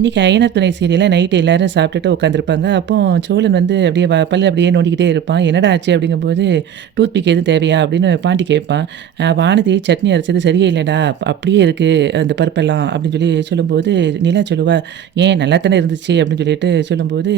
இன்னைக்கு அயனார் துணை சீரியல்ல நைட் எல்லாரும் சாப்பிட்டுட்டு உட்காந்துருப்பாங்க. அப்போ சோழன் வந்து அப்படியே பல்ல அப்படியே நோண்டிக்கிட்டே இருப்பான். "என்னடா ஆச்சு?" அப்படிங்கும்போது, "டூத் பிக் எதுவும் தேவையா?" அப்படின்னு பாண்டி கேட்பான். "வானதி சட்னி அரைச்சது சரியே இல்லடா. அப்படியே இருக்கு அந்த பருப்பெல்லாம்" அப்படின்னு சொல்லி சொல்லும்போது, நிலா சொல்லுவா, "ஏன் நல்லா தானே இருந்துச்சு" அப்படின்னு சொல்லிட்டு சொல்லும்போது,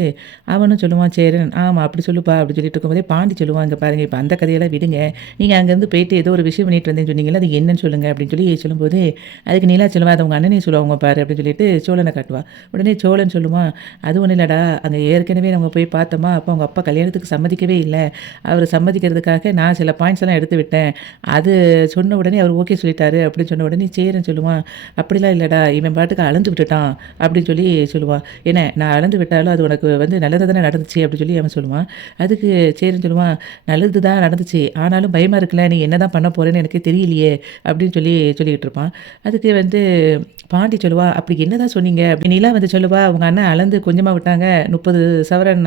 அவனும் சொல்லுவான், "சேரன் ஆமா அப்படி சொல்லுப்பா" அப்படின்னு சொல்லிட்டு இருக்கும்போதே பாண்டி சொல்லுவான், "இங்க பாருங்க இப்ப அந்த கதையெல்லாம் விடுங்க. நீங்க அங்கேருந்து போயிட்டு ஏதோ ஒரு விஷயம் பண்ணிட்டு வந்தேன்னு சொன்னீங்கல்ல, அது என்னன்னு சொல்லுங்க" அப்படின்னு சொல்லி சொல்லும்போது, அதுக்கு நிலா சொல்லுவா, "அது உங்க அண்ணனே சொல்லுவாங்க பாரு" அப்படின்னு சொல்லிட்டு சோழன காட்டுவா. உடனே சோழன் சொல்லுவான், "அது ஒண்ணும் இல்லடா, அங்க ஏற்கனவே நம்ம போய் பார்த்தோமா, அப்போ அவங்க அப்பா கல்யாணத்துக்கு சம்மதிக்கவே இல்ல. அவரு சம்மதிக்கிறதுக்காக நான் சில பாயிண்ட்ஸ் எல்லாம் எடுத்து விட்டேன். அது சொன்ன உடனே அவர் ஓகே சொல்லிட்டாரு." அப்படின்னு சொன்ன உடனே சேரன் சொல்லுவான், "அப்படிலாம் இல்லடா, இவன் பாட்டுக்கு அளந்து விட்டுட்டான்." அப்படின்னு சொல்லி சொல்லுவான். "என்ன நான் அளந்து விட்டாலும் அது உனக்கு வந்து நல்லது தானே நடந்துச்சு." அப்படின்னு சொல்லி அவன் சொல்லுவான். அதுக்கு சேரன் சொல்லுவான், "நல்லது தான் நடந்துச்சு. ஆனாலும் பயமா இருக்குல்ல, நீ என்னதான் பண்ண போறேன்னு எனக்கே தெரியலையே." அப்படின்னு சொல்லி சொல்லிக்கிட்டு இருப்பான். அதுக்கு வந்து பாட்டி சொல்லுவா, "அப்படி என்னதான் சொன்னீங்க?" அப்படி நிலா வந்து சொல்லுவா, "அவங்க அண்ணன் அளந்து கொஞ்சமா விட்டாங்க. 30 சவரன்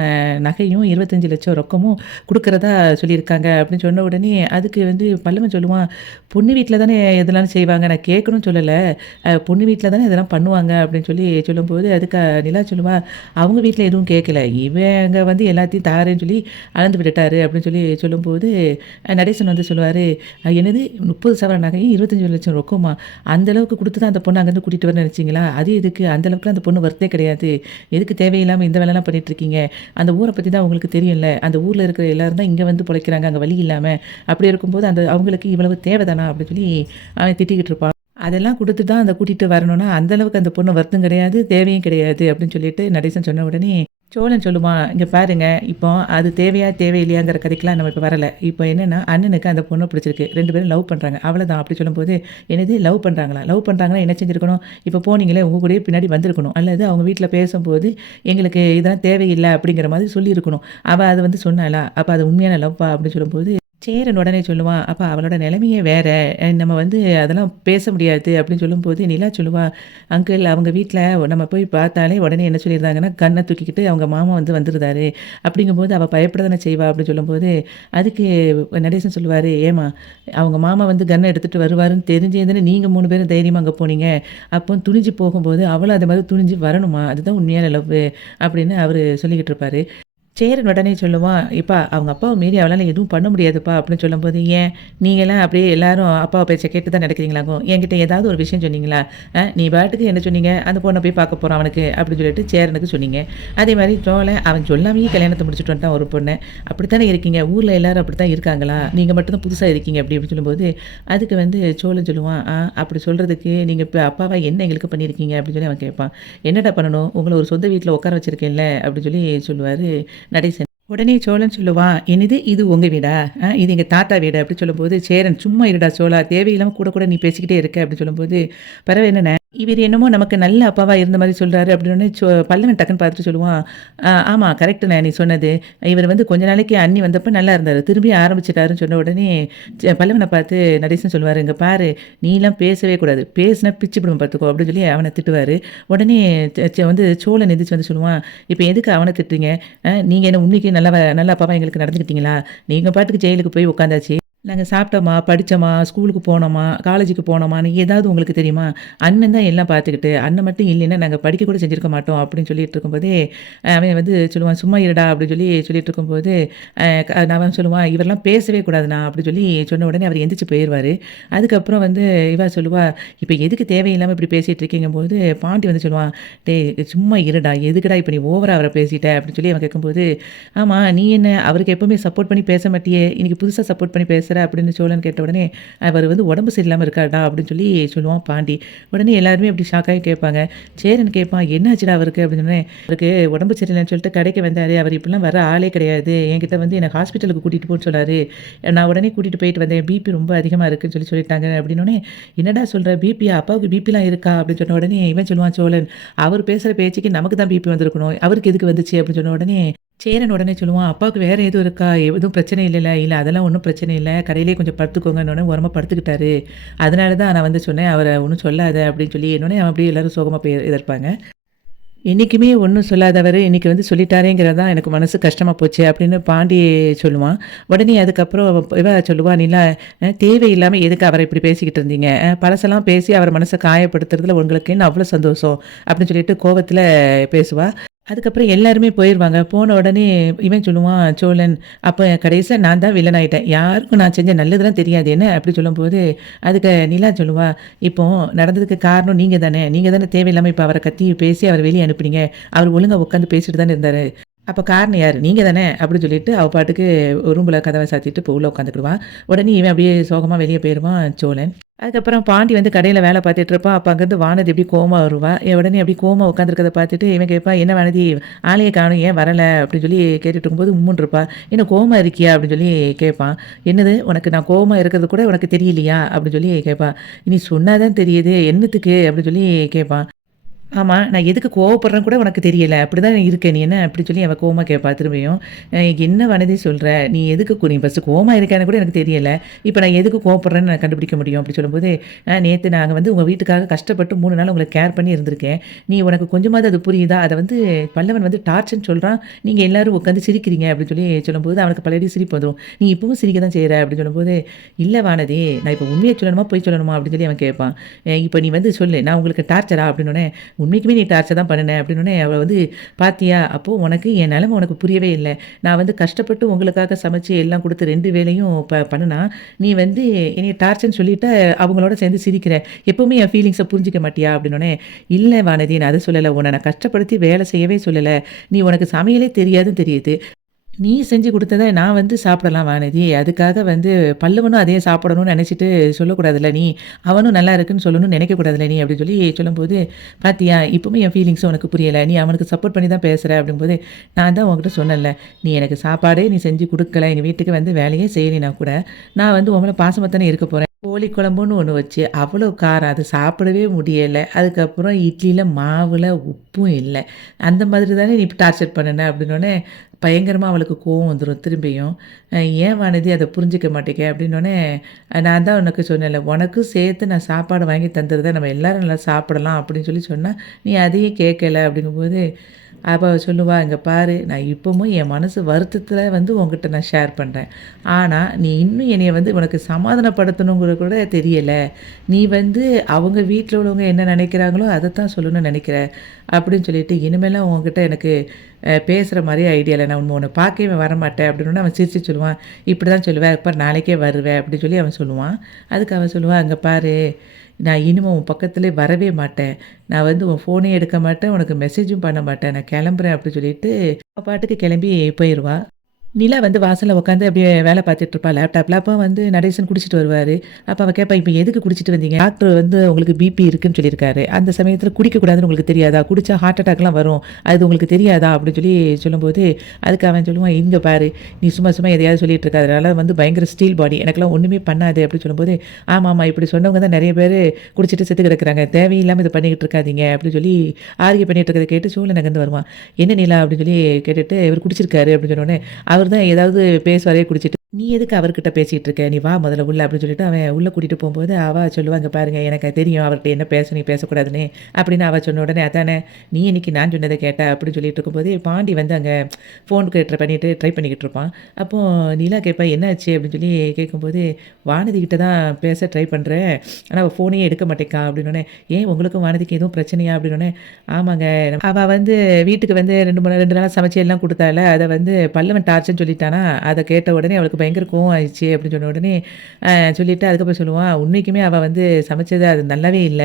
நகையும் 25,00,000 ரொக்கமும் குடுக்குறதா சொல்லியிருக்காங்க." அப்படின்னு சொன்ன உடனே அதுக்கு வந்து பல்லவன் சொல்லுவான், "பொண்ணு வீட்ல தானே எதனாலும் செய்வாங்க. நான் கேட்கணும்னு சொல்லல. பொண்ணு வீட்ல தானே இதெல்லாம் பண்ணுவாங்க." அப்படின்னு சொல்லி சொல்லும்போது, அதுக்கு நிலா சொல்லுவா, "அவங்க வீட்ல எதுவும் கேட்கல. இவங்க வந்து எல்லாத்தையும் தாரேன்னு சொல்லி அளந்து விட்டுட்டாரு." அப்படின்னு சொல்லி சொல்லும்போது, நடேசன் வந்து சொல்லுவாரு, "என்னது 30 சவரன் நகையும் 25,00,000 ரொக்கமா? அந்த அளவுக்கு குடுத்து தான் அந்த பொண்ண அங்கேருந்து கூட்டிட்டு வரேன்னு நெனச்சீங்களா? அது எதுக்கு? அந்த அளவுக்குலாம் அந்த பொண்ணு வொர்த்தே கிடையாது. எதுக்கு தேவையில்லாம இந்த வேலைலாம் பண்ணிட்டுருக்கீங்க? அந்த ஊர பத்தி தான் உங்களுக்கு தெரியும்ல. அந்த ஊர்ல இருக்கிற எல்லாரும் தான் இங்க வந்து பொழைக்கிறாங்க, அங்க வழி இல்லாம. அப்படி இருக்கும்போது அந்த அவங்களுக்கு இவ்வளவு தேவைதானா?" அப்படின்னு சொல்லி அவன் திட்டிக்கிட்டு இருப்பான். "அதெல்லாம் குடுத்து தான் அந்த கூட்டிட்டு வரணும்னா, அந்த அளவுக்கு அந்த பொண்ணு வொர்த்தும் கிடையாது, தேவையும் கிடையாது." அப்படின்னு சொல்லிட்டு நடேசன் சொன்ன உடனே சோழன் சொல்லுவான், "இங்க பாருங்க, இப்போ அது தேவையா, தேவையில்லையாங்கிற கதைக்கெல்லாம் நம்ம இப்ப வரல. இப்போ என்னன்னா, அண்ணனுக்கு அந்த பொண்ண பிடிச்சிருக்கு. 2 பேரும் லவ் பண்றாங்க. அவ்வளதான்." அப்படி சொல்லும்போது, "என்னது லவ் பண்றாங்களா? லவ் பண்றாங்கன்னா என்ன செஞ்சிருக்கணும்? இப்போ போனீங்களே, உங்க கூடயே பின்னாடி வந்திருக்கணும். அல்லது அவங்க வீட்ல பேசும்போது, எங்களுக்கு இதெல்லாம் தேவையில்ல அப்படிங்கிற மாதிரி சொல்லியிருக்கணும். அவ அத வந்து சொன்னாளா? அப்ப அது உண்மையான லவ்வா?" அப்படின்னு சொல்லும்போது, சேரன் உடனே சொல்லுவான், "அப்ப அவளோட நிலைமையே வேற. நம்ம வந்து அதெல்லாம் பேச முடியாது." அப்படின்னு சொல்லும்போது, நிலா சொல்லுவா, "அங்கிள் அவங்க வீட்ல நம்ம போய் பார்த்தாலே உடனே என்ன சொல்லியிருந்தாங்கன்னா, கன்ன தூக்கிக்கிட்டு அவங்க மாமா வந்து வந்துருந்தாரு. அப்படிங்கும்போது அவ பயப்பட தானே செய்வா." அப்படின்னு சொல்லும்போது, அதுக்கு நடேசன் சொல்லுவாரு, "ஏம்மா அவங்க மாமா வந்து கன்ன எடுத்துட்டு வருவாருன்னு தெரிஞ்சே தானே நீங்க 3 பேரும் தைரியமா அங்க போனீங்க. அப்போ துணிஞ்சு போகும்போது அவளும் அதே மாரி துணிஞ்சு வரணுமா? அதுதான் உண்மையான லவ்வு." அப்படின்னு அவரு சொல்லிக்கிட்டு இருப்பாரு. சேரன் உடனே சொல்லுவான், "எப்பா அவங்க அப்பாவ மீறி அவளால எதுவும் பண்ண முடியாதுப்பா." அப்படின்னு சொல்லும்போது, "ஏன்? நீங்கலாம் அப்படியே எல்லாரும் அப்பாவ பேச்ச கேட்டு தான் நடக்கிறீங்களாக்கும். என்கிட்ட ஏதாவது ஒரு விஷயம் சொன்னீங்களா? நீ பாட்டுக்கு என்ன சொன்னீங்க? அந்த பொண்ண போய் பார்க்க போறான் அவனுக்கு." அப்படின்னு சொல்லிட்டு சேரனுக்கு சொன்னீங்க. அதே மாரி சோழன் அவன் சொல்லாமயே கல்யாணத்த முடிச்சுட்டு வந்துட்டான் ஒரு பொண்ண. "அப்படித்தானே இருக்கீங்க. ஊர்ல எல்லாரும் அப்படித்தான் இருக்காங்களா? நீங்க மட்டும் தான் புதுசா இருக்கீங்க." அப்படி இப்படின்னு சொல்லும்போது, அதுக்கு வந்து சோழன் சொல்லுவான், அப்படி சொல்றதுக்கு நீங்க இப்ப அப்பாவா என்ன எங்களுக்கு பண்ணியிருக்கீங்க?" அப்படின்னு சொல்லி அவன் கேட்பான். "என்னடா பண்ணணும்? உங்கள ஒரு சொந்த வீட்ல உட்கார வச்சிருக்கேன்ல." அப்படின்னு சொல்லி சொல்லுவாரு நடேசன். உடனே சோழன் சொல்லுவான், "என்னது இது உங்க வீடா? இது எங்க தாத்தா வீடு." அப்படி சொல்லும்போது, சேரன், "சும்மா இருடா சோழா, தேவையில்லாம கூட கூட நீ பேசிக்கிட்டே இருக்க." அப்படி சொல்லும்போது, "பிறவு என்னண்ணே, இவரு என்னமோ நமக்கு நல்ல அப்பாவா இருந்த மாரி சொல்றாரு." அப்படின்னோனே பல்லவன் டக்குன்னு பார்த்துட்டு சொல்லுவான், ஆமா கரெக்ட்டுண்ணே நீ சொன்னது. இவரு வந்து கொஞ்ச நாளைக்கு அண்ணி வந்தப்ப நல்லா இருந்தாரு. திரும்பி ஆரம்பிச்சுட்டாருன்னு." சொன்ன உடனே பல்லவன பார்த்து நடேசன் சொல்லுவாரு, "இங்க பாரு, நீலாம் பேசவே கூடாது. பேசினா பிச்சுப்புடுவேன் பார்த்துக்கோ." அப்படின்னு சொல்லி அவன திட்டுவாரு. உடனே வந்து சோழன் எந்திரிச்சு வந்து சொல்லுவான், "இப்ப எதுக்கு அவன திட்டுறீங்க? நீங்க என்ன உண்மைக்கு நல்ல அப்பாவா எங்களுக்கு நடந்துக்கிட்டீங்களா? நீங்க பாட்டுக்கு ஜெயிலுக்கு போய் உட்காந்தாச்சு. நாங்க சாப்பிட்டோமா, படிச்சோமா, ஸ்கூலுக்கு போனோமா, காலேஜுக்கு போனோமான்னு ஏதாவது உங்களுக்கு தெரியுமா? அண்ணன் தான் எல்லாம் பார்த்துக்கிட்டு, அண்ணன் மட்டும் இல்லைன்னா நாங்க படிக்க கூட செஞ்சிருக்க மாட்டோம்." அப்படின்னு சொல்லிட்டு இருக்கும்போதே, அவன் வந்து சொல்லுவான், "சும்மா இருடா." அப்படின்னு சொல்லி சொல்லிட்டு இருக்கும்போது, அவன் சொல்லுவான், "இவரெல்லாம் பேசவே கூடாதுண்ணா." அப்படி சொல்லி சொன்ன உடனே அவர் எந்திரிச்சு போயிருவாரு. அதுக்கப்புறம் வந்து இவ சொல்லுவா, "இப்ப எதுக்கு தேவையில்லாம இப்படி பேசிட்டு இருக்கீங்கும்போது." பாண்டி வந்து சொல்லுவான், "டேய் சும்மா இருடா, எதுக்குடா இப்ப நீ ஓவரா அவர பேசிட்ட?" அப்படின்னு சொல்லி அவன் கேட்கும்போது, "ஆமா நீ என்ன அவருக்கு எப்பவுமே சப்போர்ட் பண்ணி பேச மாட்டியே, இன்னைக்கு புதுசா சப்போர்ட் பண்ணி பேசுற?" அப்படின்னு சோழன் கேட்ட உடனே, "அவர் வந்து உடம்பு சரியில்லாம இருக்காருடா." அப்படின்னு சொல்லி சொல்லுவான் பாண்டி. உடனே எல்லாருமே அப்படி ஷாக் ஆகி கேட்பாங்க. சேரன் கேட்பான், "என்னாச்சுடா அவருக்கு?" அப்படின்னு சொன்னோனே, "அவருக்கு உடம்பு சரியில்லன்னு சொல்லிட்டு கடைக்கு வந்தாரு. அவர் இப்படிலாம் வர ஆளே கிடையாது. என்கிட்ட வந்து என்ன ஹாஸ்பிட்டலுக்கு கூட்டிட்டு போன்னு சொன்னாரு. நான் உடனே கூட்டிட்டு போயிட்டு வந்தேன். பிபி ரொம்ப அதிகமா இருக்குன்னு சொல்லி சொல்லிட்டாங்க." அப்படின்னோனே, "என்னடா சொல்ற? பிபியா? அப்பாவுக்கு பிபிலாம் இருக்கா?" அப்படின்னு சொன்ன உடனே இவன் சொல்லுவான் சோழன், "அவர் பேசுற பேச்சுக்கு நமக்கு தான் பிபி வந்திருக்கணும். அவருக்கு எதுக்கு வந்துச்சு?" அப்படின்னு சொன்ன உடனே சேரன் உடனே சொல்லுவான், "அப்பாவுக்கு வேற எதுவும் இருக்கா? எதுவும் பிரச்சனை இல்லைல்ல?" "இல்ல அதெல்லாம் ஒண்ணும் பிரச்சனை இல்ல. கடையிலேயே கொஞ்சம் படுத்துக்கோங்கன்னோனே ஓரமா படுத்துக்கிட்டாரு. அதனால தான் நான் வந்து சொன்னேன். அவர ஒண்ணும் சொல்லாத." அப்படின்னு சொல்லி என்னோனே அவன் அப்படியே எல்லாரும் சோகமா போய் இருப்பாங்க. என்னைக்குமே ஒண்ணும் சொல்லாதவரு, இன்னைக்கு வந்து சொல்லிட்டாரேங்கிறது தான் எனக்கு மனசு கஷ்டமா போச்சு அப்படின்னு பாண்டி சொல்லுவான். உடனே அதுக்கப்புறம் இவ சொல்லுவா, "நிலா தேவையில்லாம எதுக்கு அவர இப்படி பேசிக்கிட்டு இருந்தீங்க? பழசெல்லாம் பேசி அவர் மனச காயப்படுத்துறதுல உங்களுக்கு என்ன அவ்ளோ சந்தோஷம்?" அப்படின்னு சொல்லிட்டு கோவத்துல பேசுவா. அதுக்கப்புறம் எல்லாருமே போயிருவாங்க. போன உடனே இவன் சொல்லுவான் சோழன், "அப்ப கடைசியா நான் தான் வில்லன் ஆயிட்டேன். யாருக்கும் நான் செஞ்ச நல்லதெல்லாம் தெரியாது என்ன?" அப்படி சொல்லும்போது, அதுக்கு நிலா சொல்லுவா, "இப்போ நடந்ததுக்கு காரணம் நீங்க தானே. நீங்க தானே தேவையில்லாம இப்ப அவர கத்தி பேசி அவர வெளிய அனுப்புனீங்க. அவரு ஒழுங்கா உட்காந்து பேசிட்டு தானே இருந்தாரு. அப்ப காரணம் யாரு? நீங்க தானே!" அப்படின்னு சொல்லிட்டு அவ பாட்டுக்கு ரூம்ல கதவ சாத்திட்டு இப்போ உள்ள உட்காந்துக்கிடுவா. உடனே இவன் அப்படியே சோகமா வெளிய போயிருவான் சோழன். அதுக்கப்புறம் பாண்டி வந்து கடையில வேலை பார்த்துட்டு இருப்பான். அப்ப அங்கருந்து வானதி அப்படியே கோவமா வருவா. உடனே அப்படியே கோவமா உட்காந்துருக்கிறத பார்த்துட்டு இவன் கேட்பான், "என்ன வானதி ஆளைய காணோம், ஏன் வரல?" அப்படின்னு சொல்லி கேட்டுட்டு இருக்கும்போது உம்முன்னு இருப்பா. "என்ன கோவமா இருக்கியா?" அப்படின்னு சொல்லி கேட்பான். "என்னது உனக்கு நான் கோவமா இருக்கிறது கூட உனக்கு தெரியலையா?" அப்படின்னு சொல்லி கேட்பா. "நீ சொன்னா தான் தெரியுது. என்னத்துக்கு?" அப்படின்னு சொல்லி கேட்பான். ஆமா. நான் எதுக்கு கோவப்படுறேன்னு கூட உனக்கு தெரியல. அப்படிதான் இருக்க நீ என்ன? அப்படி சொல்லி அவ கோவமா கேட்பா திரும்பியும். என்ன வனதி சொல்ற? நீ எதுக்கு நீ ஃபர்ஸ்ட்டு கோவமா இருக்கான்னு கூட எனக்கு தெரியல. இப்ப நான் எதுக்கு கோவப்படுறேன்னு நான் கண்டுபிடிக்க முடியும்." அப்படி சொல்லும்போது, நேத்து நாங்க வந்து உங்க வீட்டுக்காக கஷ்டப்பட்டு 3 நாள் உங்கள கேர் பண்ணி இருந்திருக்கேன். நீ உனக்கு கொஞ்சமாவது அது புரியுதா? அத வந்து பல்லவன் வந்து டார்ச்சர்ன்னு சொல்றான். நீங்க எல்லாரும் உட்காந்து சிரிக்கிறீங்க." அப்படின்னு சொல்லி சொல்லும்போது, அவனுக்கு பழையபடி சிரிப்பு வந்துரும். "நீ இப்பவும் சிரிக்க தான் செய்ற." அப்படின்னு சொல்லும்போது, "இல்ல வானதி, நான் இப்ப உண்மைய சொல்லணுமா? பொய் சொல்லணுமா?" அப்படின்னு சொல்லி அவன் கேட்பான். "இப்ப நீ வந்து சொல்லு. நான் உங்களுக்கு டார்ச்சரா?" அப்படின்னோனே, "உண்மைக்குமே நீ டார்ச்சர் தான் பண்ணுன." அப்படின்னோனே அவ வந்து, "பாத்தியா! அப்போ உனக்கு என் நெலைம உனக்கு புரியவே இல்ல. நான் வந்து கஷ்டப்பட்டு உங்களுக்காக சமைச்சு எல்லாம் குடுத்து 2 வேளையும் பண்ணுனா, நீ வந்து என்னைய டார்ச்சர்ன்னு சொல்லிட்டு அவங்களோட சேர்ந்து சிரிக்கிற. எப்பவுமே என் ஃபீலிங்ஸ புரிஞ்சுக்க மாட்டியா?" அப்படின்னோனே, "இல்ல வானதி, நான் அத சொல்லல. உன்ன நான் கஷ்டப்படுத்தி வேலை செய்யவே சொல்லல. நீ உனக்கு சமையலே தெரியாதுன்னு தெரியுது. நீ செஞ்சு குடுத்தத நான் வந்து சாப்பிடலாம் வானதி. அதுக்காக வந்து பல்லவனும் அதே சாப்பிடணும்னு நெனச்சுட்டு சொல்லக்கூடாதுல்ல நீ. அவனும் நல்லா இருக்குன்னு சொல்லணும்னு நெனைக்கக்கூடாதுல்ல நீ." அப்படின்னு சொல்லி சொல்லும்போது, "பாத்தியா! இப்பவும் என் ஃபீலிங்ஸ் உனக்கு புரியல. நீ அவனுக்கு சப்போர்ட் பண்ணி தான் பேசுற." அப்படிங்கும்போது, "நான் தான் உன்கிட்ட சொன்னேன்ல. நீ எனக்கு சாப்பாடே நீ செஞ்சு குடுக்கல. எங்க வீட்டுக்கு வந்து வேலையே செய்யலினா கூட, நான் வந்து உன் மேல பாசமா தானே இருக்க போறேன். கோழி குழம்புன்னு ஒண்ணு வச்சு, அவ்வளோ காரம். அது சாப்பிடவே முடியல. அதுக்கப்புறம் இட்லில மாவுல உப்பும் இல்ல. அந்த மாதிரி தானே நீ டார்ச்சர் பண்ணுன." அப்படின்னோனே, பயங்கரமா அவளுக்கு கோவம் வந்துரும் திரும்பியும். "ஏன் வானதி அத புரிஞ்சுக்க மாட்டேங்க?" அப்படின்னோனே, "நான் தான் உனக்கு சொன்னேன்ல, உனக்கும் சேர்த்து நான் சாப்பாடு வாங்கி தந்துருதேன். நம்ம எல்லாரும் நல்லா சாப்பிடலாம்." அப்படின்னு சொல்லி சொன்னா, "நீ அதையும் கேட்கல." அப்படிங்கும்போது, அவ சொல்லுவா, "இங்க பாரு, நான் இப்பவும் என் மனசு வருத்தத்தில வந்து உன்கிட்ட நான் ஷேர் பண்றேன். ஆனா, நீ இன்னும் என்னைய வந்து உனக்கு சமாதானப்படுத்தணுங்கிறது கூட தெரியல. நீ வந்து அவங்க வீட்ல உள்ளவங்க என்ன நெனைக்கிறாங்களோ, அதத்தான் சொல்லணும்னு நெனைக்கிற." அப்படின்னு சொல்லிட்டு, "இனிமேலாம் உன்கிட்ட எனக்கு பேசுற மாரியே ஐடியா இல்ல. நான் உன்ன பார்க்கவே வரமாட்டேன்." அப்படின்னோனே அவன் சிரிச்சு சொல்லுவான், "இப்படி தான் சொல்லுவ? பாரு நாளைக்கே வருவேன்." அப்படின்னு சொல்லி அவன் சொல்லுவான். அதுக்கு அவ சொல்லுவா, "இங்க பாரு, நான் இனிமே உன் பக்கத்திலே வரவே மாட்டேன். நான் வந்து உன் ஃபோனே எடுக்க மாட்டேன். உனக்கு மெசேஜும் பண்ண மாட்டேன். நான் கெளம்புறேன்." அப்படி சொல்லிட்டு, அவ பாட்டுக்கு கெளம்பி போயிருவா. நிலா வந்து வாசல்ல உட்காந்து அப்படியே வேலை பார்த்துட்டு இருப்பா லேப்டாப்ல. அப்ப வந்து நடேசன் குடிச்சிட்டு வருவாரு. அப்ப அவ கேட்பா, "இப்ப எதுக்கு குடிச்சிட்டு வந்தீங்க? டாக்டர் வந்து உங்களுக்கு பிபி இருக்குன்னு சொல்லியிருக்காரு. அந்த சமயத்தில குடிக்கக்கூடாதுன்னு உங்களுக்கு தெரியாதா? குடிச்சா ஹார்ட் அட்டாக்லாம் வரும். அது உங்களுக்கு தெரியாதா?" அப்படின்னு சொல்லி சொல்லும்போது, அதுக்கு அவன் சொல்லுவான், "இங்க பாரு, நீ சும்மா சும்மா எதையாவது சொல்லிட்டு இருக்காத. அதனால வந்து பயங்கர ஸ்டீல் பாடி. எனக்கெல்லாம் ஒண்ணுமே பண்ணாது." அப்படின்னு சொல்லும்போது, "ஆமாமா, இப்படி சொன்னவங்க தான் நெறைய பேரு குடிச்சிட்டு செத்து கிடக்குறாங்க. தேவையில்லாம இத பண்ணிக்கிட்டு இருக்காதீங்க." அப்படின்னு சொல்லி ஆர்கியூ பண்ணிட்டு இருக்கிறத கேட்டு சோழன் அங்கருந்து வருவான். "என்ன நிலா?" அப்படின்னு சொல்லி கேட்டுட்டு, "இவரு குடிச்சிருக்காரு." அப்படின்னு சொன்னோனே, அவர் தான் ஏதாவது பேசுவாரே குடிச்சிட்டு. "நீ எதுக்கு அவர்கிட்ட பேசிட்டு இருக்க? நீ வா முதல்ல உள்ள." அப்படின்னு சொல்லிட்டு அவன் உள்ள கூட்டிட்டு போம்போது, அவ சொல்லுவா, "இங்க பாருங்க, எனக்கு தெரியும் அவர்ட்ட என்ன பேசணும், பேசக்கூடாதுன்னு." அப்படின்னு அவ சொன்ன உடனே, "அதானே, நீ இன்னைக்கு நான் சொன்னத கேட்ட." அப்படின்னு சொல்லிட்டு இருக்கும்போது, பாண்டி வந்து அங்க ஃபோனுக்கு ட்ரை பண்ணிக்கிட்டு இருப்பான். அப்போ நிலா கேட்பா, "என்னாச்சு?" அப்படின்னு சொல்லி கேட்கும்போது, "வானதி கிட்ட தான் பேச ட்ரை பண்றேன். ஆனா அவ ஃபோனே எடுக்க மாட்டேங்க்கா." அப்படின்னோனே, "ஏன் உங்களுக்கும் வானதிக்கும் எதுவும் பிரச்சனையா?" அப்படின்னோனே, "ஆமாங்க. அவ வந்து வீட்டுக்கு வந்து 2 நாளா சமைச்சு எல்லாம் குடுத்தால, அத வந்து பல்லவன் டார்ச்சர்ன்னு சொல்லிட்டானா, அத கேட்ட உடனே அவளுக்கு பயங்கர கோவம் ஆயிடுச்சு." அப்படின்னு சொன்ன உடனே, சொல்லிட்டு அதுக்கப்புறம் சொல்லுவான், "உண்மைக்குமே அவ வந்து சமைச்சது அது நல்லாவே இல்ல.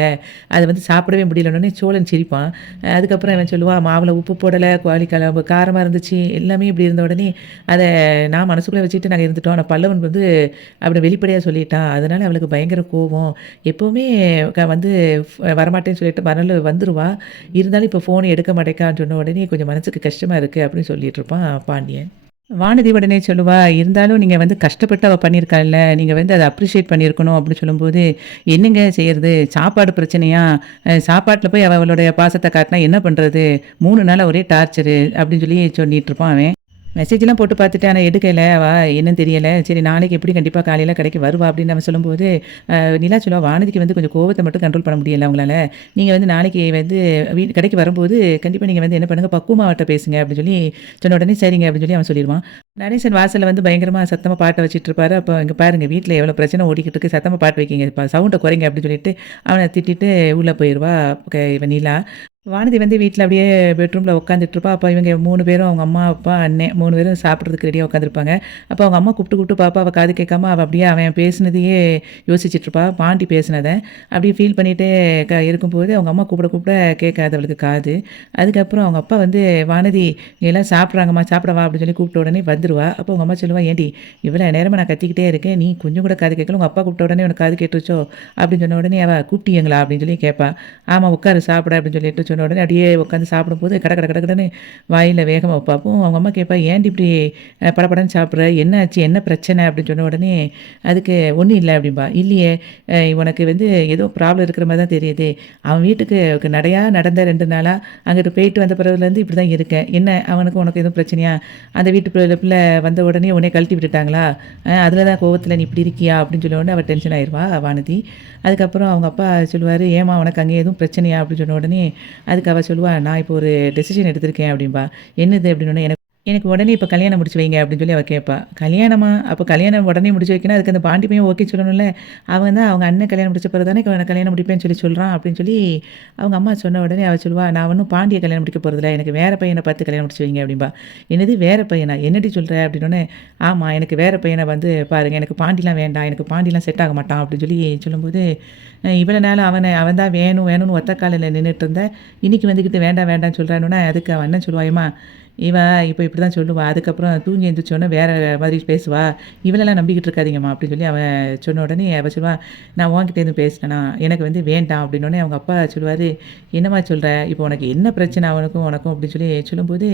அத வந்து சாப்பிடவே முடியலன்னோனே." சோழன் சிரிப்பான். அதுக்கப்புறம் இவன் சொல்லுவான், "மாவுல உப்பு போடல, கோழி குழம்பு காரமா இருந்துச்சு." எல்லாமே இப்படி இருந்த உடனே, அத நான் மனசுக்குள்ள வச்சுட்டு நாங்க இருந்துட்டோம். ஆனா பல்லவன் வந்து அப்படி வெளிப்படையா சொல்லிட்டான். அதனால அவளுக்கு பயங்கர கோவம். எப்பவுமே வந்து வரமாட்டேன்னு சொல்லிட்டு மறுநாள் வந்துருவா. இருந்தாலும் இப்போ ஃபோன் எடுக்க மாட்டேங்கான்னு சொன்ன உடனே கொஞ்சம் மனசுக்கு கஷ்டமா இருக்கு." அப்படின்னு சொல்லிட்டு இருப்பான் பாண்டியன். வானதி உடனே சொல்லுவா, "இருந்தாலும் நீங்க வந்து கஷ்டப்பட்டு அவ பண்ணியிருக்காள்ல, நீங்க வந்து அத அப்ரிஷியேட் பண்ணியிருக்கணும்." அப்படின்னு சொல்லும்போது, "என்னங்க செய்யறது? சாப்பாடு பிரச்சனையா? சாப்பாட்ல போய் அவளுடைய பாசத்த காட்டினா என்ன பண்றது? 3 நாளா ஒரே டார்ச்சரு." அப்படின்னு சொல்லி சொல்லிட்டு இருப்பான் அவன். மெசேஜ்லாம் போட்டு பார்த்துட்டு, ஆனா எடுக்கல. அவ என்னன்னு தெரியல. சரி நாளைக்கு எப்படியும் கண்டிப்பா காலையில கடைக்கு வருவா அப்படின்னு நம்ம சொல்லும்போது, நிலா சொல்லுவா, "வானதிக்கு வந்து கொஞ்சம் கோவத்த மட்டும் கண்ட்ரோல் பண்ண முடியல உங்களால. நீங்க வந்து நாளைக்கு வந்து கடைக்கு வரும்போது கண்டிப்பா நீங்க வந்து என்ன பண்ணுங்க, பக்குவமா அவட்ட பேசுங்க" அப்படின்னு சொல்லி சொன்ன உடனே, "சரிங்க" அப்படின்னு சொல்லி அவன் சொல்லிருவான். நடேசன் வாசல்ல வந்து பயங்கரமா சத்தமா பாட்ட வச்சுட்டு இருப்பாரு. அப்போ இங்க பாருங்க வீட்ல எவ்வளோ பிரச்சனை ஓடிக்கிட்டு இருக்கு. சத்தமா பாட்டு வைக்கிங்க. சவுண்ட குறைங்க அப்படின்னு சொல்லிட்டு அவன திட்டிட்டு உள்ள போயிருவா. இவ நிலா. வானதி வந்து வீட்ல அப்படியே பெட்ரூம்ல உட்காந்துட்டு இருப்பா. அப்ப இவங்க 3 பேரும் அவங்க அம்மா, அப்பா, அண்ணன் 3 பேரும் சாப்பிடுறதுக்கு ரெடியா உட்காந்துருப்பாங்க. அப்ப அவங்க அம்மா கூப்பிட்டு கூப்பிட்டு பாப்பா. அவ காது கேட்காம அவ அப்படியே அவன் பேசினதையே யோசிச்சுட்டு இருப்பா. பாண்டி பேசினத. அப்படியே ஃபீல் பண்ணிட்டே இருக்கும்போது அவங்க அம்மா கூப்பிட கூப்பிட கேட்காது அவளுக்கு காது. அதுக்கப்புறம் அவங்க அப்பா வந்து "வானதி எல்லாம் சாப்பிட்றாங்கம்மா, சாப்பிட வா" அப்படின்னு சொல்லி கூப்பிட்ட உடனே வந்துருவா. அப்போ அவங்க அம்மா சொல்லுவா, "ஏன்டி இவ்வளோ நேரமா நான் கத்திக்கிட்டே இருக்கேன். நீ கொஞ்சம் கூட காது கேட்கல. உங்க அப்பா கூப்பிட்ட உடனே உனக்கு காது கேட்டுருச்சோ?" அப்படின்னு சொன்ன உடனே அவ "கூப்பிட்டீங்களா?" அப்படின்னு சொல்லி கேட்பா. "ஆமா உட்காரு சாப்பிட" அப்படின்னு சொல்லிட்டு சொன்ன உடனே அப்படியே உட்காந்து சாப்பிடும்போது கட கட கட கடன்னு வாயில வேகமா வைப்பா. அப்போ அவங்க அம்மா கேட்பா, "ஏன்டி இப்படி படபடன்னு சாப்பிடுற? என்ன ஆச்சு? என்ன பிரச்சனை?" அப்படின்னு சொன்ன உடனே, அதுக்கு "ஒண்ணும் இல்ல" அப்படிம்பா. "இல்லையே, உனக்கு வந்து ஏதோ ப்ராப்ளம் இருக்கிற மாரி தான் தெரியுது. அவன் வீட்டுக்கு நடையா நடந்த 2 நாளா, அங்கிட்டு போயிட்டு வந்த பிறகுலேருந்து இப்படி தான் இருக்கேன். என்ன அவனுக்கும் உனக்கும் எதுவும் பிரச்சனையா? அந்த வீட்டு பிள்ளை வந்த உடனே உன்னைய கழட்டி விட்டுட்டாங்களா? அதில தான் கோவத்தில நீ இப்படி இருக்கியா?" அப்படின்னு சொன்ன உடனே அவ டென்ஷன் ஆயிருவா வானதி. அதுக்கப்புறம் அவங்க அப்பா சொல்லுவாரு, "ஏம்மா உனக்கு அங்கே எதுவும் பிரச்சனையா?" அப்படின்னு சொன்ன உடனே, அதுக்கு அவ சொல்லுவா, "நான் இப்போ ஒரு டெசிஷன் எடுத்திருக்கேன்" அப்படிம்பா. "என்னது?" அப்படின்னோனே, "எனக்கு எனக்கு உடனே இப்போ கல்யாணம் முடிச்சு வைங்க" அப்படின்னு சொல்லி அவ கேட்பா. "கல்யாணமா? அப்போ கல்யாணம் உடனே முடிச்சு வைக்கணும், அதுக்கு அந்த பாண்டி பையன் ஓகே சொல்லணும்ல. அவன் தான் அவங்க அண்ணன் கல்யாணம் முடிச்ச பிறகு தானே கல்யாணம் முடிப்பேன்னு சொல்லி சொல்றான்" அப்படின்னு சொல்லி அவங்க அம்மா சொன்ன உடனே அவ சொல்லுவா, "நான் ஒண்ணும் பாண்டிய கல்யாணம் முடிக்க போறதில்ல. எனக்கு வேற பையன பார்த்து கல்யாணம் முடிச்சு வைங்க" அப்படிம்பா. "என்னது வேற பையனா? என்னடி சொல்ற?" அப்படின்னோனே, "ஆமா எனக்கு வேற பையன வந்து பாருங்க. எனக்கு பாண்டிலாம் வேண்டாம். எனக்கு பாண்டிலாம் செட் ஆக மாட்டான்" அப்படின்னு சொல்லி சொல்லும்போது, இவ்வளோ நாள் அவன் தான் வேணும் வேணும்னு ஒத்த காலில நின்னுட்டு இருந்த. இன்னைக்கு வந்துக்கிட்டு வேண்டாம் வேண்டாம்ன்னு சொல்றான்னோனே, அதுக்கு அவன் அண்ணன் சொல்லுவான், "ஏம்மா இவ இப்ப இப்படி தான் சொல்லுவா. அதுக்கப்புறம் தூங்கி எந்திரிச்சோனே வேற மாதிரி பேசுவா. இவளெல்லாம் நம்பிக்கிட்டு இருக்காதீங்கம்மா" அப்படின்னு சொல்லி அவன் சொன்ன உடனே அவ சொல்லுவா, "நான் உன்கிட்ட எதுவும் பேசினேனா? எனக்கு வந்து வேண்டாம்" அப்படின்னோனே அவங்க அப்பா சொல்லுவாரு, "என்னம்மா சொல்ற? இப்போ உனக்கு என்ன பிரச்சனை அவனுக்கும் உனக்கும்?" அப்படின்னு சொல்லி சொல்லும்போது,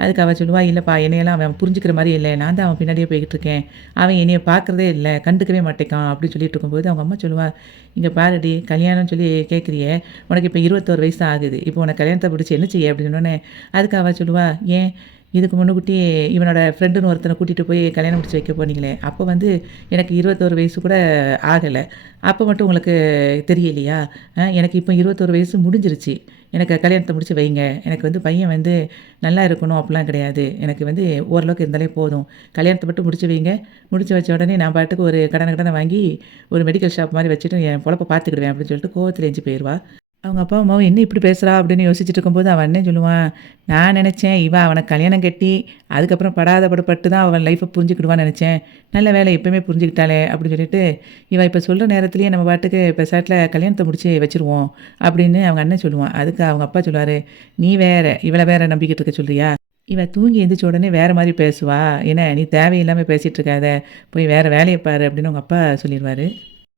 அதுக்கு அவ சொல்லுவா, "இல்லப்பா என்னையெல்லாம் அவன் புரிஞ்சுக்கிற மாரி இல்ல. நான் தான் அவன் பின்னாடியே போய்க்கிட்டு இருக்கேன். அவன் என்னைய பார்க்குறதே இல்ல. கண்டுக்கவே மாட்டேங்கான்" அப்படின்னு சொல்லிட்டு இருக்கும்போது அவங்க அம்மா சொல்லுவா, "இங்க பாருடி கல்யாணம்னு சொல்லி கேட்குறியே, உனக்கு இப்போ 21 வயசு தான் ஆகுது. இப்போ உனக்கு கல்யாணத்த முடிச்சு என்ன செய்ய?" அப்படின்னு சொன்னோனே, அதுக்கு அவ சொல்லுவா, "ஏன் இதுக்கு முன்னுக்கூட்டி இவனோட ஃப்ரெண்டுன்னு ஒருத்தன கூட்டிட்டு போய் கல்யாணம் முடிச்சு வைக்க போனீங்களே, அப்போ வந்து எனக்கு 21 வயசு கூட ஆகல. அப்போ மட்டும் உங்களுக்கு தெரியலையா? எனக்கு இப்போ 21 வயசு முடிஞ்சிருச்சு. எனக்கு கல்யாணத்த முடிச்சு வைங்க. எனக்கு வந்து பையன் வந்து நல்லா இருக்கணும் அப்படிலாம் கிடையாது. எனக்கு வந்து ஓரளவுக்கு இருந்தாலே போதும். கல்யாணத்த மட்டும் முடிச்சு வைங்க. முடிச்சு வச்ச உடனே நான் பாட்டுக்கு ஒரு கடன வாங்கி ஒரு மெடிக்கல் ஷாப் மாரி வச்சுட்டு என் பொழப்ப பார்த்துக்கிடுவேன்" அப்படின்னு சொல்லிட்டு கோவத்துல எந்திச்சு போயிருவா. அவங்க அப்பாவும், அம்மாவும் என்ன இப்படி பேசுறா? அப்படின்னு யோசிச்சுட்டு இருக்கும்போது, அவன் அண்ணன் சொல்லுவான், "நான் நெனச்சேன், இவ அவன கல்யாணம் கட்டி, அதுக்கப்புறம் படாத பாடுபட்டு தான் அவன் லைஃப்ப புரிஞ்சுக்கிடுவான்னு நெனச்சேன். நல்ல வேளை இப்பவுமே புரிஞ்சுக்கிட்டாளே!" அப்படின்னு சொல்லிட்டு, "இவ இப்ப சொல்ற நேரத்திலேயே நம்ம பாட்டுக்கு பெசாட்ல கல்யாணத்த முடிச்சு வச்சுருவோம்" அப்படின்னு அவங்க அண்ணன் சொல்லுவான். அதுக்கு அவங்க அப்பா சொல்லுவாரு, "நீ வேற, இவள வேற நம்பிக்கிட்டு இருக்க சொல்றியா? இவ தூங்கி எந்திரிச்ச உடனே வேற மாரி பேசுவா. என்ன நீ தேவையில்லாம பேசிட்டு இருக்காத. போய் வேற வேலைய பாரு" அப்படின்னு அவங்க அப்பா சொல்லிருவாரு.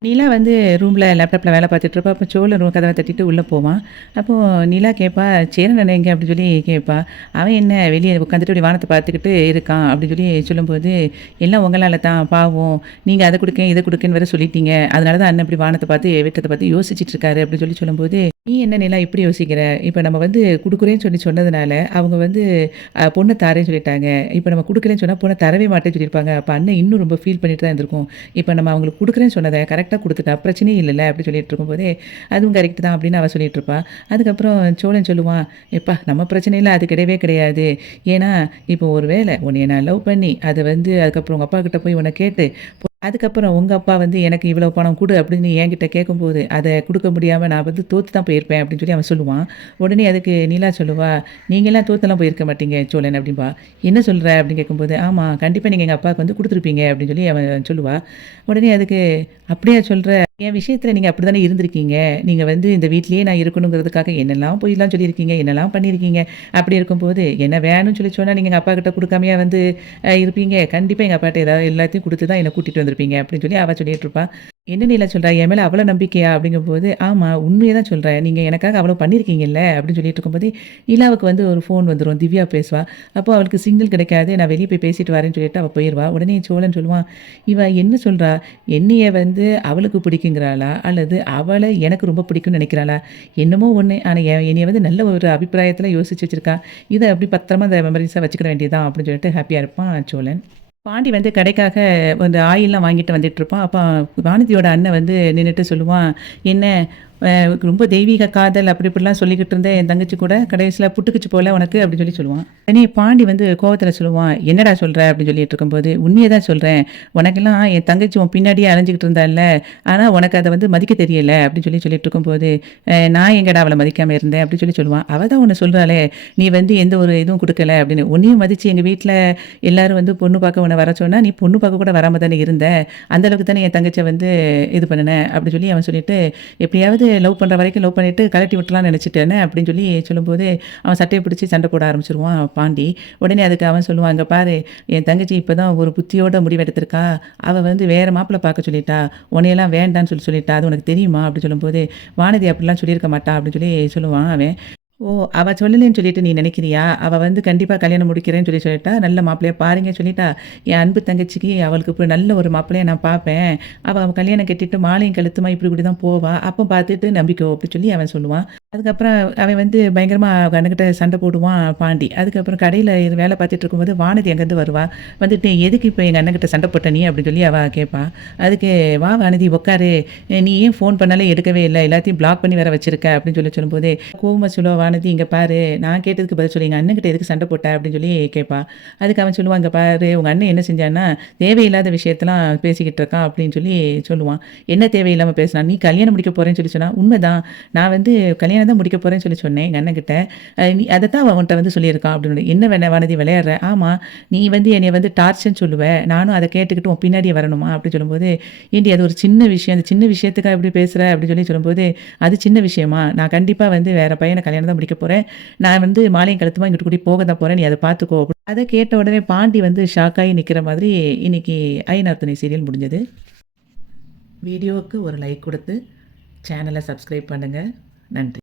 நிலா வந்து ரூம்ல லேப்டாப்ல வேலை பார்த்துட்டு இருப்பா. அப்போ சோழன் கதவ தட்டிட்டு உள்ள போவான். அப்போ நிலா கேட்பா, "சேரன் அண்ணன் எங்க?" அப்படின்னு சொல்லி கேட்பா. அவன் என்ன வெளிய உட்காந்துட்டு இப்படி வானத்த பார்த்துக்கிட்டு இருக்கான் அப்படின்னு சொல்லி சொல்லும்போது, "எல்லாம் உங்களால தான் பாவம். நீங்க அத குடுக்கேன், இத குடுக்கேன்னு வேற சொல்லிட்டீங்க. அதனால தான் அண்ணன் இப்படி வானத்த பார்த்து வெட்டத்த பார்த்து யோசிச்சுட்டு இருக்காரு" அப்படின்னு சொல்லி சொல்லும்போது, "நீ என்ன நிலா இப்படி யோசிக்கிற? இப்ப நம்ம வந்து குடுக்குறேன்னு சொல்லி சொன்னதுனால, அவங்க வந்து பொண்ண தாரேன்னு சொல்லிட்டாங்க. இப்ப நம்ம குடுக்கலன்னு சொன்னா பொண்ண தரவே மாட்டேன்னு சொல்லியிருப்பாங்க. அப்ப அண்ணன் இன்னும் ரொம்ப ஃபீல் பண்ணிட்டு தான் இருந்திருக்கும். இப்ப நம்ம அவங்களுக்கு குடுக்குறேன்னு சொன்னத கரெக்ட்டா குடுத்துட்டா, பிரச்சனையே இல்லல்ல" அப்படி சொல்லிட்டு இருக்கும்போதே, "அதுவும் கரெக்ட் தான்" அப்படின்னு அவ சொல்லிட்டு இருப்பா. அதுக்கப்புறம் சோழன் சொல்லுவான், "எப்பா நம்ம பிரச்சனையில அது கிடையவே கிடையாது. ஏன்னா, இப்போ ஒரு வேள உன்னைய நான் லவ் பண்ணி, அத வந்து அதுக்கப்புறம் உங்க அப்பா கிட்ட போய் உன்ன கேட்டு, அதுக்கப்புறம் உங்க அப்பா வந்து எனக்கு இவ்வளோ பணம் குடு அப்படின்னு என்கிட்ட கேட்கும்போது, அத குடுக்க முடியாம நான் வந்து தோத்து தான் போயிருப்பேன்" அப்படின்னு சொல்லி அவன் சொல்லுவான். உடனே அதுக்கு நிலா சொல்லுவா, "நீங்கலாம் தோத்துலாம் போயிருக்க மாட்டீங்க சோழன்" அப்படிம்பா. "என்ன சொல்ற?" அப்படின்னு கேட்கும்போது, "ஆமா கண்டிப்பா நீங்க எங்க அப்பாவுக்கு வந்து குடுத்துருப்பீங்க" அப்படின்னு சொல்லி அவன் சொல்லுவா. உடனே அதுக்கு, "அப்படியா சொல்ற? என் விஷயத்துல நீங்க அப்படித்தானே இருந்திருக்கீங்க. நீங்க வந்து இந்த வீட்லயே நான் இருக்கணுங்கிறதுக்காக என்னெல்லாம் பொய்லாம் சொல்லியிருக்கீங்க, என்னெல்லாம் பண்ணியிருக்கீங்க. அப்படி இருக்கும்போது, என்ன வேணும்னு சொல்லி சொன்னா நீங்க எங்க அப்பா கிட்ட குடுக்காமயா வந்து இருப்பீங்க? கண்டிப்பா எங்க அப்பாட்ட ஏதாவது எல்லாத்தையும் குடுத்து தான் என்ன கூட்டிட்டு வந்திருப்பீங்க" அப்படின்னு சொல்லி அவ சொல்லிட்டு இருப்பா. "என்ன நீலா சொல்ற? என் மேல அவ்வளோ நம்பிக்கையா?" அப்படிங்கும்போது, "ஆமா, உண்மைய தான் சொல்றேன். நீங்க எனக்காக அவ்வளோ பண்ணியிருக்கீங்கல்ல." அப்படின்னு சொல்லிட்டு இருக்கும்போதே, நிலாவுக்கு வந்து ஒரு ஃபோன் வந்துரும். திவ்யா பேசுவா. அப்போ அவளுக்கு சிக்னல் கிடைக்காது. நான் வெளிய போய் பேசிட்டு வரேன்னு சொல்லிட்டு அவ போயிருவா. உடனே சோழன் சொல்லுவான், "இவ என்ன சொல்றா? என்னைய வந்து அவளுக்கு பிடிக்குங்கிறாளா? அல்லது அவள எனக்கு ரொம்ப பிடிக்கும்னு நினைக்கிறாளா? என்னமோ ஒண்ணு. ஆனா என்னைய வந்து நல்ல ஒரு அபிப்பிராயத்துல யோசிச்சு வச்சிருக்கா. இத அப்படி பத்திரமா அந்த மெமரீஸா வச்சுக்கிட வேண்டியது தான்." அப்படின்னு சொல்லிட்டு ஹேப்பியா இருப்பான் சோழன். பாண்டி வந்து கடைக்காக அந்த ஆயில்லாம் வாங்கிட்டு வந்துட்டுருப்பான். அப்ப வானதியோட அண்ணன் வந்து நின்னுட்டு சொல்லுவான், "என்ன அ ரொம்ப தெய்வீக காதல் அப்படி இப்படிலாம் சொல்லிக்கிட்டு இருந்த என் தங்கச்சி கூட, கடைசில புட்டுக்குச்சு போல உனக்கு" அப்படின்னு சொல்லுவான். உடனே பாண்டி வந்து கோவத்துல சொல்லுவான், "என்னடா சொல்ற?" அப்படின்னு சொல்லிட்டு இருக்கும்போது, "உண்மைய தான் சொல்றேன். உனக்கெல்லாம் என் தங்கச்சி உன் பின்னாடியே அலைஞ்சுகிட்டு இருந்தால்ல, ஆனா உனக்கு அத வந்து மதிக்க தெரியல" அப்படின்னு சொல்லிட்டு இருக்கும்போது, நான் எங்கடா அவள மதிக்காம இருந்தேன்" அப்படின்னு சொல்லுவான். "அவ தான் உன்ன சொல்றாளே, நீ வந்து எந்த ஒரு இதுவும் குடுக்கல" அப்படின்னு. "உன்னையும் மதிச்சு எங்க வீட்ல எல்லாரும் வந்து பொண்ணு பார்க்க உன்ன வர சொன்னா, நீ பொண்ணு பார்க்க கூட வராம தானே இருந்த. அந்த அளவுக்கு தானே என் தங்கச்சிய வந்து இது பண்ணுன" அப்படி சொல்லி அவன் சொல்லிட்டு, "எப்படியாவது லவ் பண்ற வரைக்கும் லவ் பண்ணிட்டு கழட்டி விட்டுறலாம்னு நினைச்சுட்டேனே" அப்படின்னு சொல்லும்போது, அவன் சட்டைய பிடிச்சு சண்டை போட ஆரம்பிச்சுருவான் பாண்டி. உடனே அதுக்கு அவன் சொல்லுவான், "இங்க பாரு, என் தங்கச்சி இப்ப தான் ஒரு புத்தியோட முடிவெடுத்திருக்கா. அவ வந்து வேற மாப்பிள பார்க்க சொல்லிட்டா. உன்னையெல்லாம் வேண்டான்னு சொல்லிட்டா. அது உனக்கு தெரியுமா?" அப்படி சொல்லும்போது, "வானதி அப்படிலாம் சொல்லியிருக்க மாட்டா" அப்படின்னு சொல்லுவான் அவன். "ஓ! அவ சொல்லலேன்னு சொல்லிட்டு நீ நினைக்கிறியா? அவ வந்து கண்டிப்பா கல்யாணம் முடிக்கிறேன்னு சொல்லிட்டா. நல்ல மாப்பிள்ளையா பாருங்கன்னு சொல்லிட்டா. என் அன்பு தங்கச்சிக்கு அவளுக்கு இப்ப நல்ல ஒரு மாப்பிள்ளைய நான் பார்ப்பேன். அவ கல்யாணம் கட்டிட்டு மாலையும் கழுத்துமா இப்படி இப்படி தான் போவா. அப்ப பார்த்துட்டு நம்பிக்கோ" அப்படி சொல்லி அவன் சொல்லுவான். அதுக்கப்புறம் அவன் வந்து பயங்கரமா அவங்க அண்ணன்கிட்ட சண்டை போடுவான் பாண்டி. அதுக்கப்புறம் கடையில வேலை பார்த்துட்டு இருக்கும்போது வானதி அங்கேருந்து வருவா. வந்துட்டு, "எதுக்கு இப்ப எங்க அண்ணன்கிட்ட சண்டை போட்ட நீ?" அப்படின்னு சொல்லி அவ கேட்பா. அதுக்கு, "வா வானதி உட்காரு. நீ ஏன் ஃபோன் பண்ணாலும் எடுக்கவே இல்ல. எல்லாத்தையும் பிளாக் பண்ணி வேற வச்சிருக்க" அப்படின்னு சொல்லும்போது, கோவமா சொல்லுவா வானதி, "இங்க பாரு, நான் கேட்டதுக்கு பதில் சொல்லு. எங்க அண்ணன்கிட்ட எதுக்கு சண்டை போட்ட?" அப்படின்னு சொல்லி கேட்பா. அதுக்கு அவன் சொல்லுவான், "இங்க பாரு, உங்க அண்ணன் என்ன செஞ்சான்னா, தேவையில்லாத விஷயத்தலாம் பேசிக்கிட்டு இருக்கான்" அப்படின்னு சொல்லுவான். "என்ன தேவையில்லாம பேசினான்? நீ கல்யாணம் முடிக்க போறேன்னு சொன்னா." "உண்மைதான். நான் வந்து கல்யாணம் தான் முடிக்க போறேன்னு சொன்னேன் எங்க அண்ணன்கிட்ட. நீ அதத்தான் அவன் உன்ட்ட வந்து சொல்லியிருக்கான்" அப்படின்னு. "என்ன வானதி விளையாடுற? ஆமா, நீ வந்து என்னைய வந்து டார்ச்சர்ன்னு சொல்லுவ. நானும் அத கேட்டுக்கிட்டு உன் பின்னாடியே வரணுமா?" அப்படி சொல்லும்போது, "ஏன்டி அது ஒரு சின்ன விஷயம். அந்த சின்ன விஷயத்துக்கா இப்படி பேசுற?" அப்படி சொல்லும்போது, "அது சின்ன விஷயமா? நான் கண்டிப்பா வந்து வேற பையன கல்யாணம் தான் முடிக்க போறேன். நான் வந்து மாலையும் கழுத்துமா இங்கிட்டு கூட்டி போக தான் போறேன். நீ அத பார்த்துக்கோ." அத கேட்ட உடனே பாண்டி வந்து ஷாக் ஆயி நிக்கிற மாதிரி இன்னைக்கு ஐயனார் துணை சீரியல் முடிஞ்சது. வீடியோவுக்கு ஒரு லைக் குடுத்து சேனல சப்ஸ்கிரைப் பண்ணுங்க. நன்றி.